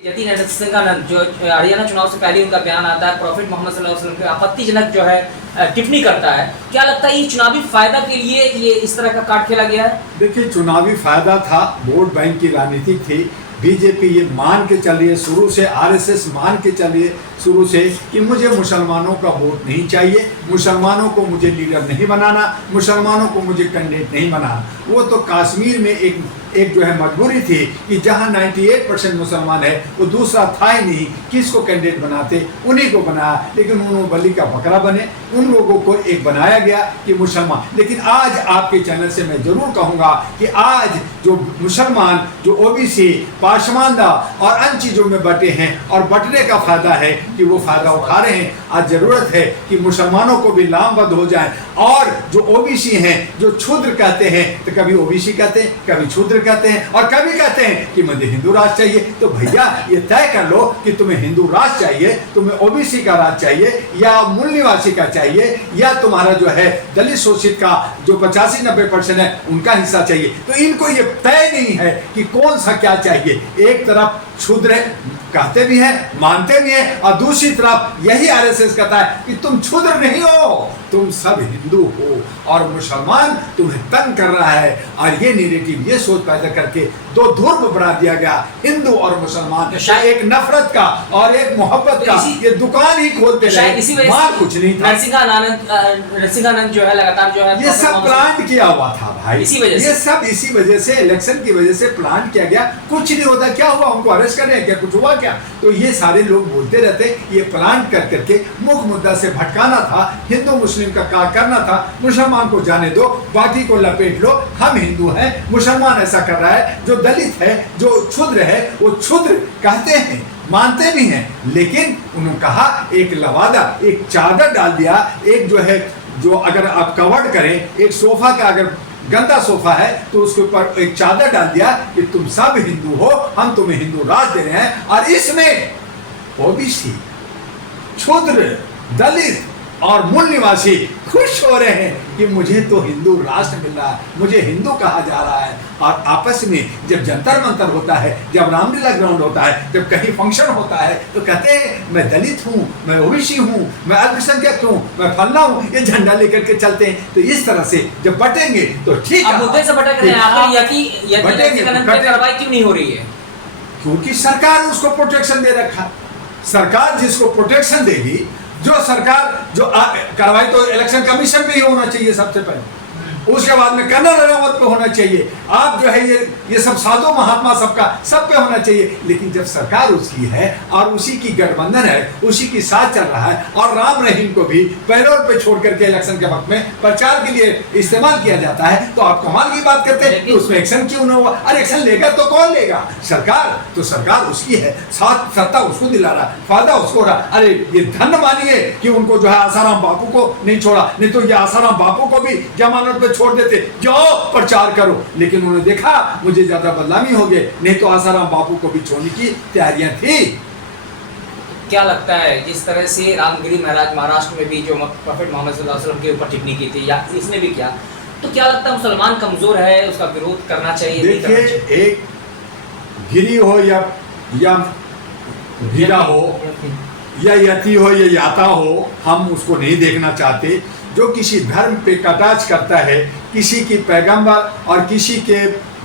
जतिन सिंघानंद जो हरियाणा चुनाव से पहले उनका बयान आता है, प्रॉफिट मोहम्मद सल्लल्लाहु अलैहि वसल्लम पे आपत्तिजनक जो है टिप्पणी करता है। क्या लगता है ये चुनावी फायदा के लिए ये इस तरह का कार्ड खेला गया है? देखिए, चुनावी फायदा था, वोट बैंक की राजनीति थी। बीजेपी ये मान के चल रही है शुरू से, आरएसएस मान के चल रही है शुरू से कि मुझे मुसलमानों का वोट नहीं चाहिए, मुसलमानों को मुझे लीडर नहीं बनाना, मुसलमानों को मुझे कैंडिडेट नहीं बनाना। वो तो कश्मीर में एक जो है मजबूरी थी कि जहां 98% मुसलमान है, वो दूसरा था ही नहीं, किसको कैंडिडेट बनाते, उन्हीं को बनाया। लेकिन उन्होंने बलि का बकरा बने, उन लोगों को एक बनाया गया कि मुसलमान। लेकिन आज आपके चैनल से मैं जरूर कहूँगा कि आज जो मुसलमान, जो ओबीसी, पाशमानदा और अन्य चीज़ों में बटे हैं और बटने का फायदा है कि वो फायदा उठा रहे हैं। आज जरूरत है कि मुसलमानों को भी लामबंद हो जाए। और जो ओबीसी हैं, जो क्षुद्र कहते हैं, तो कभी ओबीसी कहते हैं, कभी क्षुद्र कहते हैं और कभी कहते हैं कि मुझे हिंदू राज चाहिए। तो भैया ये तय कर लो कि तुम्हें हिंदू राज चाहिए, तुम्हें ओबीसी का राज चाहिए, या मूल निवासी का चाहिए, या तुम्हारा जो है दलित शोषित का जो 85-90% है उनका हिस्सा चाहिए। तो इनको ये तय नहीं है कि कौन सा क्या चाहिए। एक तरफ क्षुद्र कहते भी हैं, मानते भी हैं, और दूसरी तरफ यही आरएसएस कहता है कि तुम क्षुद्र नहीं हो, तुम सब हिंदू हो और मुसलमान तुम्हें तंग कर रहा है। और ये नैरेटिव, ये सोच पैदा करके दो ध्रुव बना दिया गया, हिंदू और मुसलमान, तो शायद एक नफरत का और एक मोहब्बत का। ये दुकान ही खोलते रहे, वहां कुछ नहीं था। नरसिंहानंद जो है लगातार जो है ये सब प्लान किया हुआ था भाई, इसी वजह से। ये सब इसी वजह से, इलेक्शन की वजह से प्लान किया गया। कुछ नहीं होता, क्या हुआ, उनको अरेस्ट कर रहे हैं क्या, कुछ हुआ क्या? तो ये सारे लोग बोलते रहते, ये प्लान कर करके मुख्य मुद्दा से भटकाना था। हिंदू मुस्लिम का क्या करना था, मुसलमान को जाने दो, बाकी को लपेट लो, हम हिंदू हैं, मुसलमान ऐसा कर रहा है। जो दलित है, जो क्षुद्र है, वो क्षुद्र कहते हैं, मानते भी हैं। लेकिन उन्होंने कहा एक लवादा, एक चादर डाल दिया, एक जो है, जो अगर आप कवर्ड करें, एक सोफा का अगर गंदा सोफा है तो उसके ऊपर एक चादर डाल दिया कि तुम सब हिंदू हो, हम तुम्हें हिंदू राज दे रहे हैं। और इसमें ओबीसी, क्षुद्र, दलित और मूल निवासी खुश हो रहे हैं कि मुझे तो हिंदू राष्ट्र मिल रहा है, मुझे हिंदू कहा जा रहा है। और आपस में जब जंतर मंतर होता है, जब रामलीला ग्राउंड होता है, जब कहीं फंक्शन होता है, तो कहते हैं मैं दलित हूँ, मैं ओबीसी हूँ, मैं अल्पसंख्यक हूँ, मैं फलना हूँ, ये झंडा लेकर के चलते हैं। तो इस तरह से जब बटेंगे तो ठीक है। मुद्दे से भटक रहे हैं, कार्रवाई क्यों नहीं हो रही है? क्योंकि सरकार उसको प्रोटेक्शन दे रखा। सरकार जिसको प्रोटेक्शन देगी, जो सरकार जो कार्रवाई तो इलेक्शन कमीशन पे ही होना चाहिए सबसे पहले, उसके बाद में कर्नल रावत पे होना चाहिए। आप जो है ये सब साधु महात्मा सबका सब पे होना चाहिए। लेकिन जब सरकार उसकी है और उसी की गठबंधन है, उसी के साथ चल रहा है, और राम रहीम को भी पैरोल पे छोड़ करके इलेक्शन के वक्त में प्रचार के लिए इस्तेमाल किया जाता है, तो आप कमाल की बात करते हैं कि उसमें एक्शन क्यों ना हुआ? अरे एक्शन लेगा तो कौन लेगा? सरकार, तो सरकार उसकी है, साथ सत्ता उसको दिला रहा, फायदा उसको रहा। अरे ये धन्य मानिए कि उनको जो है आसाराम बापू को नहीं छोड़ा, नहीं तो ये आसाराम बापू को भी जमानत पे छोड़ देते, जाओ प्रचार करो। लेकिन उन्होंने देखा मुझे ज्यादा बदनामी हो गए, नहीं तो आसाराम बापू को भी छोड़ने की तैयारियां थी। क्या लगता है जिस तरह से रामगिरी महाराज महाराष्ट्र में भी जो प्रॉफिट मोहम्मद सल्लल्लाहु अलैहि वसल्लम के ऊपर टिप्पणी की थी, या इसने भी किया, तो क्या लगता है मुसलमान कमजोर है, उसका विरोध करना चाहिए? देखिए, एक गिरी हो या गिरा हो, या यति हो या याता हो, हम उसको नहीं देखना चाहते। जो किसी धर्म पे कटाक्ष करता है, किसी की पैगंबर और किसी के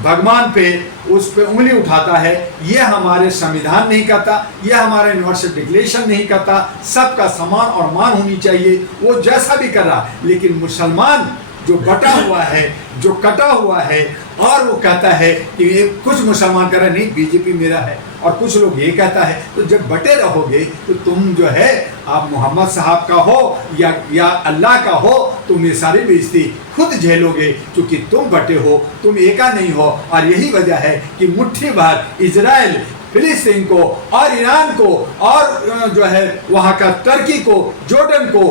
भगवान पे उस पे उंगली उठाता है, ये हमारे संविधान नहीं कहता, ये हमारा यूनिवर्सल डिक्लेरेशन नहीं कहता। सबका समान और मान होनी चाहिए, वो जैसा भी कर रहा। लेकिन मुसलमान जो बटा हुआ है, जो कटा हुआ है, और वो कहता है कि ये कुछ मुसलमान कह रहे नहीं बीजेपी मेरा है, और कुछ लोग ये कहता है। तो जब बटे रहोगे तो तुम जो है, आप मोहम्मद साहब का हो या अल्लाह का हो, तुम ये सारी बेइज्जती खुद झेलोगे, क्योंकि तुम बटे हो, तुम एका नहीं हो। और यही वजह है कि मुट्ठी भर इजराइल, फिलिस्तीन को और ईरान को और जो है वहाँ का टर्की को, जॉर्डन को,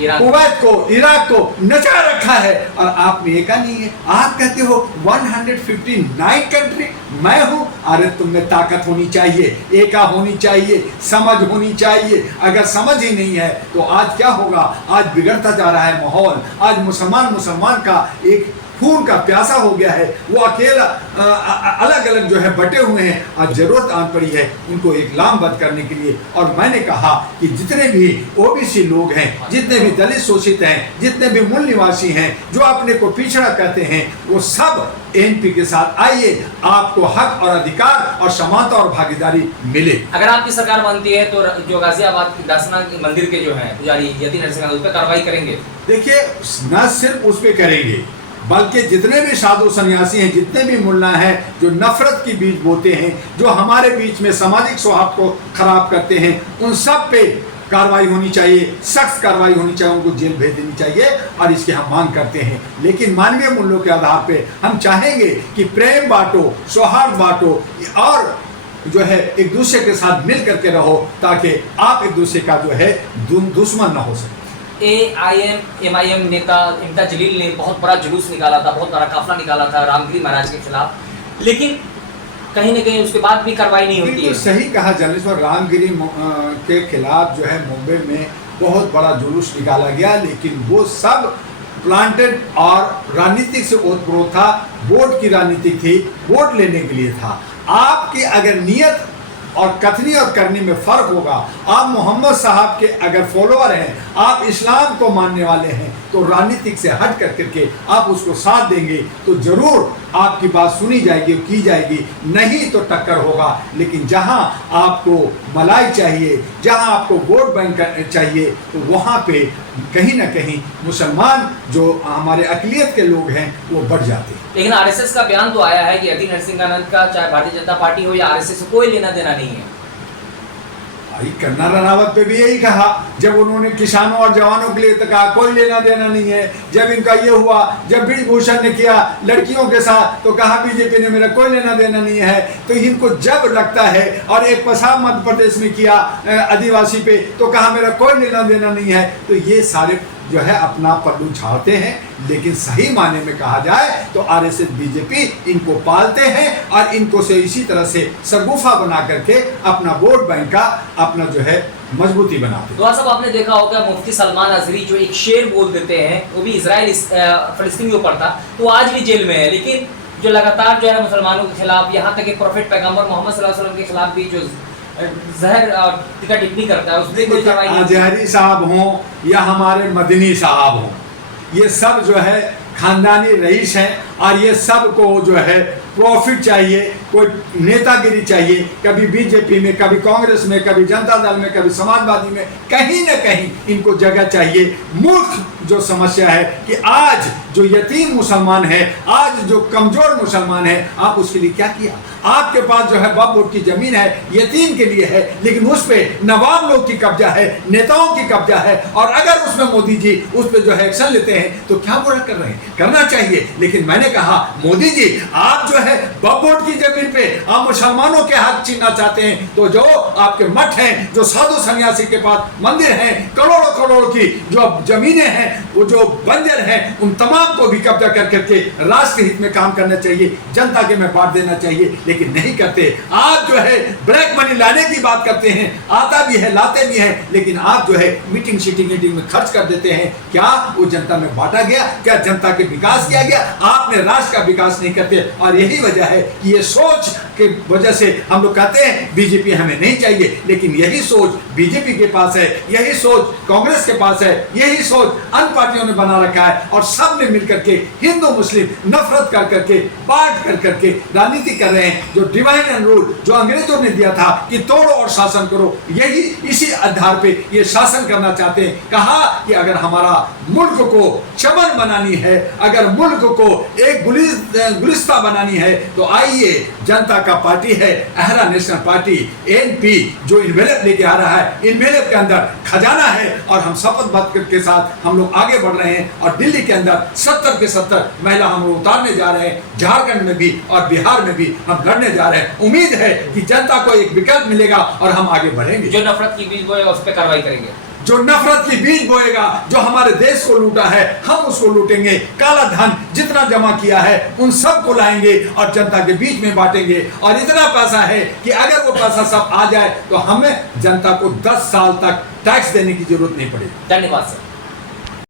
कुवैत को, इराक को नचा रखा है, और आप में एका नहीं है। आप कहते हो 159 कंट्री मैं हूं। अरे तुम में ताकत होनी चाहिए, एका होनी चाहिए, समझ होनी चाहिए। अगर समझ ही नहीं है तो आज क्या होगा? आज बिगड़ता जा रहा है माहौल। आज मुसलमान का एक खून का प्यासा हो गया है, वो अकेला अलग अलग जो है बटे हुए हैं। आज जरूरत आन पड़ी है उनको एक लामबंद करने के लिए। और मैंने कहा कि जितने भी ओबीसी लोग हैं, जितने भी दलित शोषित हैं, जितने भी मूल निवासी हैं, जो अपने को पिछड़ा कहते हैं, वो सब एनपी के साथ आइए, आपको हक और अधिकार और समानता और भागीदारी मिले। अगर आपकी सरकार बनती है तो जो गाजियाबाद की दासना मंदिर के जो है पुजारी यति नरसिंह उस पर कार्रवाई करेंगे? देखिए, न सिर्फ उस पे करेंगे, बल्कि जितने भी साधु सन्यासी हैं, जितने भी मुल्ला हैं जो नफरत की बीज बोते हैं, जो हमारे बीच में सामाजिक सौहार्द को खराब करते हैं, उन सब पे कार्रवाई होनी चाहिए, सख्त कार्रवाई होनी चाहिए, उनको जेल भेज देनी चाहिए। और इसकी हम मांग करते हैं। लेकिन मानवीय मूल्यों के आधार पे हम चाहेंगे कि प्रेम बांटो, सौहार्द बांटो और जो है एक दूसरे के साथ मिल करके रहो, ताकि आप एक दूसरे का जो है दुश्मन ना हो सके। एमआईएम नेता इम्तियाज जलील ने बहुत बड़ा जुलूस निकाला था, बहुत बड़ा काफिला निकाला था रामगिरी महाराज के खिलाफ, लेकिन कहीं न कहीं उसके बाद भी कार्रवाई नहीं होती है। सही कहा जर्नलिस्ट, रामगिरी के खिलाफ जो है मुंबई में बहुत बड़ा जुलूस निकाला गया, लेकिन वो सब प्लांटेड और राजनीतिक से ओतप्रोत था, वोट की राजनीति थी, वोट लेने के लिए था। आपकी अगर नियत और कथनी और करनी में फर्क होगा। आप मोहम्मद साहब के अगर फॉलोअर हैं, आप इस्लाम को मानने वाले हैं, तो राजनीतिक से हट कर करके आप उसको साथ देंगे तो जरूर आपकी बात सुनी जाएगी, की जाएगी, नहीं तो टक्कर होगा। लेकिन जहां आपको मलाई चाहिए, जहां आपको वोट बैंक चाहिए, तो वहां पे कहीं ना कहीं मुसलमान जो हमारे अकलियत के लोग हैं वो बढ़ जाते हैं। लेकिन आरएसएस का बयान तो आया है कि यति नरसिंहानंद का चाहे भारतीय जनता पार्टी हो या आरएसएस से कोई लेना देना नहीं है। कर्नल रनावत पे भी यही कहा, जब उन्होंने किसानों और जवानों के लिए तो कहा कोई लेना देना नहीं है। जब इनका ये हुआ, जब ब्रिजभूषण ने किया लड़कियों के साथ, तो कहा बीजेपी ने मेरा कोई लेना देना नहीं है। तो इनको जब लगता है, और एक पसाब मध्य प्रदेश में किया आदिवासी पे, तो कहा मेरा कोई लेना देना नहीं है। तो ये सारे जो है अपना पल्लू झाड़ते हैं। लेकिन सही माने में कहा जाए तो आरएसएस बीजेपी इनको पालते हैं और इनको से इसी तरह से शगुफा बना करके अपना वोट बैंक का अपना जो है मजबूती बनाते हैं। दुआ साहब, आपने देखा होगा मुफ्ती सलमान अजहरी जो एक शेर बोल देते हैं, वो भी इजराइल फलस्तीन के ऊपर था, तो आज भी जेल में है। लेकिन जो लगातार जो है मुसलमानों के खिलाफ, यहाँ तक कि प्रोफेट पैगम्बर मोहम्मद सल्लल्लाहु अलैहि वसल्लम के खिलाफ भी जो जहर टीका टिप्पणी करता है, उसमें कोई कार्रवाई नहीं। अजहरी साहब हों या हमारे मदनी साहब हों, ये सब जो है खानदानी रईस हैं, और ये सब को जो है प्रॉफिट चाहिए, कोई नेतागिरी चाहिए, कभी बीजेपी में, कभी कांग्रेस में, कभी जनता दल में, कभी समाजवादी में, कहीं न कहीं इनको जगह चाहिए। मूर्ख जो समस्या है कि आज जो यतीम मुसलमान है, आज जो कमजोर मुसलमान है, आप उसके लिए क्या किया? आपके पास जो है वक्फ की जमीन है, यतीम के लिए है, लेकिन उस पे नवाब लोग की कब्जा है, नेताओं की कब्जा है, और अगर उसमें मोदी जी उस पे जो है एक्शन लेते हैं तो क्या बुरा कर रहे हैं? करना चाहिए। लेकिन मैंने कहा मोदी जी, आप जो है वक्फ की जमीन पे आप मुसलमानों के हाथ छीनना चाहते हैं, तो जो आपके मठ हैं, जो साधु सन्यासी के पास मंदिर हैं, करोड़ों करोड़ों की जो जमीनें हैं, वो जो बंजर हैं, उन तमाम को भी कब्जा कर करके राष्ट्र हित में काम करना चाहिए, जनता के में बांट देना चाहिए। लेकिन नहीं करते। आप जो है ब्लैक मनी लाने की बात करते हैं, आता भी है, लाते भी हैं, लेकिन आप जो है मीटिंग में खर्च कर देते हैं। क्या वो जनता में बांटा गया? क्या जनता के विकास किया गया? आपने राष्ट्र का विकास नहीं करते, और यही वजह है कि ये सोच के वजह से हम लोग कहते हैं बीजेपी हमें नहीं चाहिए। लेकिन यही सोच बीजेपी के पास है, यही सोच कांग्रेस के पास है, यही सोच अन्य पार्टियों ने बना रखा है, और सब ने मिलकर के हिंदू मुस्लिम नफरत कर करके, बांट कर करके राजनीति कर रहे हैं। जो डिवाइन एंड रूल जो अंग्रेजों ने दिया था कि तोड़ो और शासन करो, यही इसी आधार पे ये शासन करना चाहते हैं। कहा कि अगर हमारा मुल्क को चमन बनानी है, अगर मुल्क को एक गुलिस्ता बनानी है, तो आइए, जनता का पार्टी है, अहरा नेशनल पार्टी एनपी, जो इन्वेलप लेके आ रहा है, इन्वेलप के अंदर खजाना है, और हम शपथ के साथ हम लोग आगे बढ़ रहे हैं। और दिल्ली के अंदर 70 के 70 महिला हम लोग उतारने जा रहे हैं, झारखंड में भी और बिहार में भी हम लड़ने जा रहे हैं। उम्मीद है कि जनता को एक विकल्प मिलेगा और हम आगे बढ़ेंगे। जो नफरत की बीज बोएगा उस पर कार्रवाई करेंगे, जो नफरत की बीज बोएगा, जो हमारे देश को लूटा है, हम उसको लूटेंगे। काला धन जितना जमा किया है उन सब को लाएंगे और जनता के बीच में बांटेंगे। और इतना पैसा है कि अगर वो पैसा सब आ जाए तो हमें जनता को 10 साल तक टैक्स देने की जरूरत नहीं पड़ेगी। धन्यवाद सर।